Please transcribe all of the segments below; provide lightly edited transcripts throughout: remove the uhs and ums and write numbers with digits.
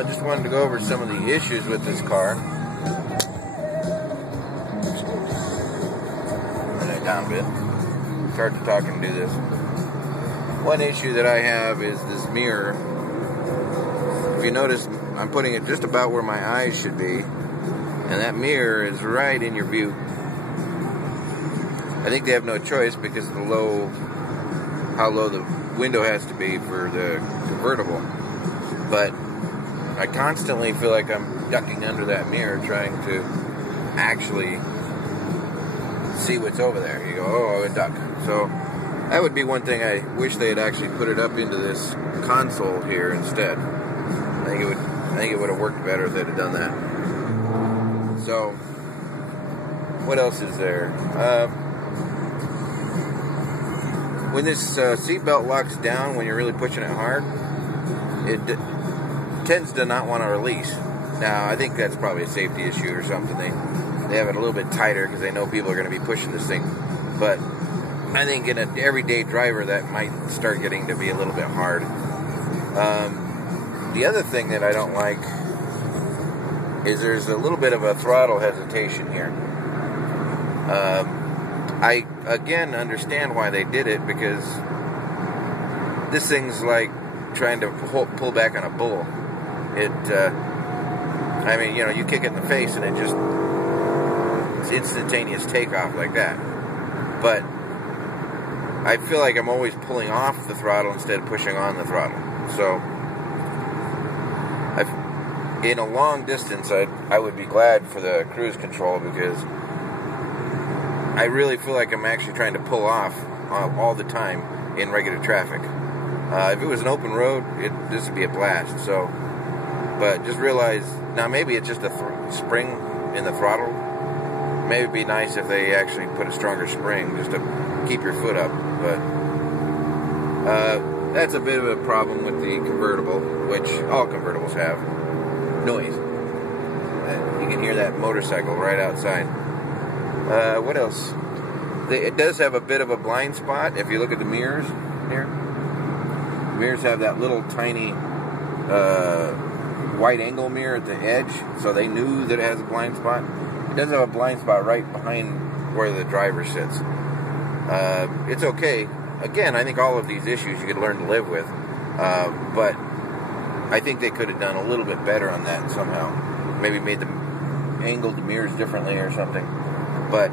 I just wanted to go over some of the issues with this car. Turn it down a bit. It's hard to talk and do this. One issue that I have is this mirror. If you notice, I'm putting it just about where my eyes should be, and that mirror is right in your view. I think they have no choice because of how low the window has to be for the convertible. But I constantly feel like I'm ducking under that mirror trying to actually see what's over there. You go, oh, I would duck. So that would be one thing I wish they had actually put it up into this console here instead. I think it would have worked better if they'd have done that. So what else is there? When this seatbelt locks down, when you're really pushing it hard, it tends to not want to release. Now, I think that's probably a safety issue or something. They have it a little bit tighter because they know people are going to be pushing this thing. But I think in an everyday driver, that might start getting to be a little bit hard. The other thing that I don't like is there's a little bit of a throttle hesitation here. I, again, understand why they did it, because this thing's like trying to pull back on a bull. I mean, you know, you kick it in the face and it's instantaneous takeoff like that. But I feel like I'm always pulling off the throttle instead of pushing on the throttle. So, in a long distance, I would be glad for the cruise control, because I really feel like I'm actually trying to pull off all the time in regular traffic. If it was an open road, this would be a blast. So, but just realize, now maybe it's just a spring in the throttle. Maybe it'd be nice if they actually put a stronger spring just to keep your foot up. But that's a bit of a problem with the convertible, which all convertibles have. Noise. You can hear that motorcycle right outside. What else? It does have a bit of a blind spot. If you look at the mirrors here, the mirrors have that little tiny wide angle mirror at the edge, so they knew that it has a blind spot. It does have a blind spot right behind where the driver sits. It's okay. Again, I think all of these issues you could learn to live with, but I think they could have done a little bit better on that somehow. Maybe made them angled the mirrors differently or something. But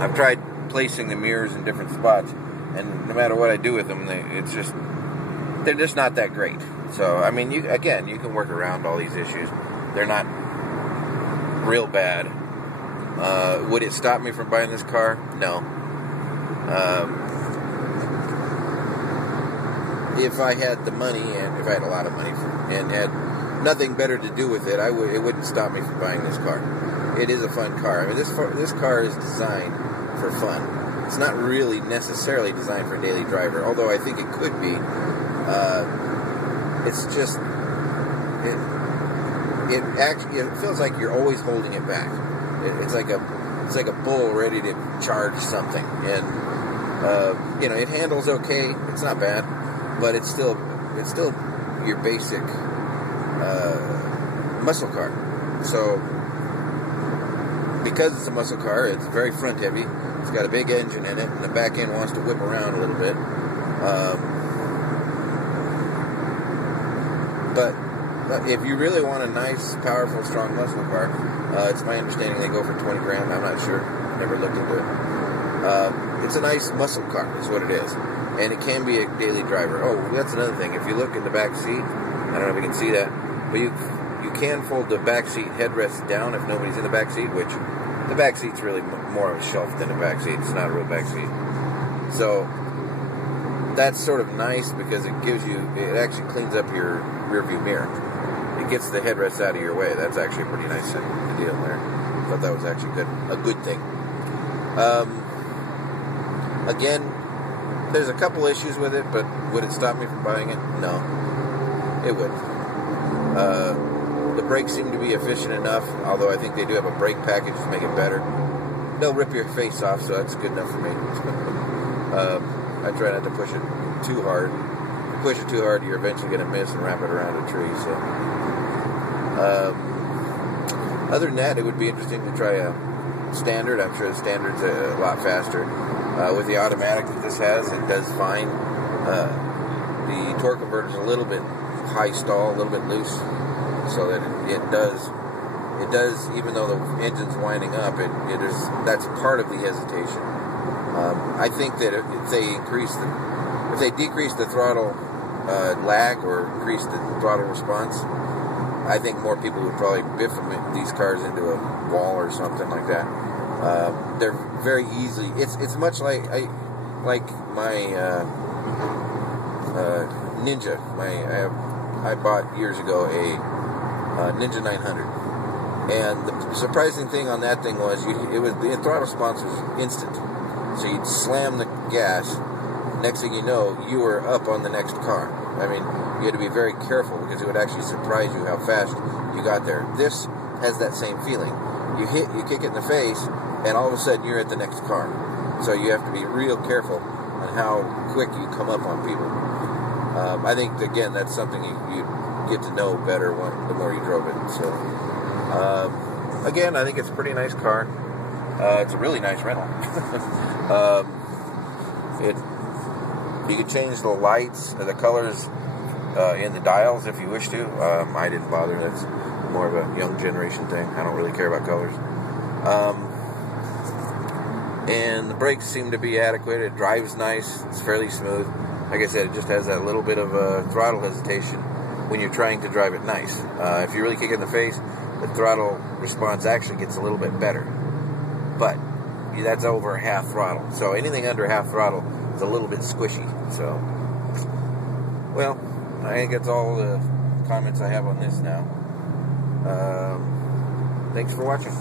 I've tried placing the mirrors in different spots, and no matter what I do with them, they're just not that great. So, I mean, you can work around all these issues. They're not real bad. Would it stop me from buying this car? No. If I had the money, and if I had a lot of money and had nothing better to do with it, it wouldn't stop me from buying this car. It is a fun car. I mean, this car is designed for fun. It's not really necessarily designed for a daily driver, although I think it could be. It's just it feels like you're always holding it back. It's like a bull ready to charge something, and you know, it handles okay. It's not bad, but it's still your basic muscle car. So, because it's a muscle car, it's very front heavy. It's got a big engine in it, and the back end wants to whip around a little bit. But if you really want a nice, powerful, strong muscle car, it's my understanding they go for 20 grand. I'm not sure. Never looked into it. It's a nice muscle car, is what it is. And it can be a daily driver. Oh, that's another thing. If you look in the back seat, I don't know if you can see that, but you can fold the back seat headrest down if nobody's in the back seat, which the back seat's really more of a shelf than a back seat. It's not a real back seat. So that's sort of nice because it actually cleans up your rear view mirror. It gets the headrest out of your way. That's actually a pretty nice deal there. I thought that was actually a good thing. Again, there's a couple issues with it, but would it stop me from buying it? No, it wouldn't. The brakes seem to be efficient enough, although I think they do have a brake package to make it better. They'll rip your face off, so that's good enough for me. I try not to push it too hard. push it too hard, you're eventually going to miss and wrap it around a tree. So, other than that, it would be interesting to try a standard. I'm sure the standard's a lot faster. With the automatic that this has, it does fine. The torque converter's a little bit high stall, a little bit loose, so that it does, even though the engine's winding up, that's part of the hesitation. I think that if they decrease the throttle lag or increase the throttle response, I think more people would probably biff these cars into a wall or something like that. They're very easily. It's much like my Ninja. I bought years ago a Ninja 900, and the surprising thing on that thing was the throttle response was instant. So you'd slam the gas. Next thing you know, you were up on the next car. I mean, you had to be very careful because it would actually surprise you how fast you got there. This has that same feeling. You kick it in the face, and all of a sudden you're at the next car. So you have to be real careful on how quick you come up on people. I think, again, that's something you get to know better the more you drove it. So, again, I think it's a pretty nice car. It's a really nice rental. You could change the lights, the colors in the dials if you wish to. I didn't bother. That's more of a young generation thing. I don't really care about colors. And the brakes seem to be adequate. It drives nice. It's fairly smooth. Like I said, it just has that little bit of throttle hesitation when you're trying to drive it nice. If you really kick it in the face, the throttle response actually gets a little bit better. But that's over half throttle. So anything under half throttle is a little bit squishy. So, well, I think that's all the comments I have on this now. Thanks for watching.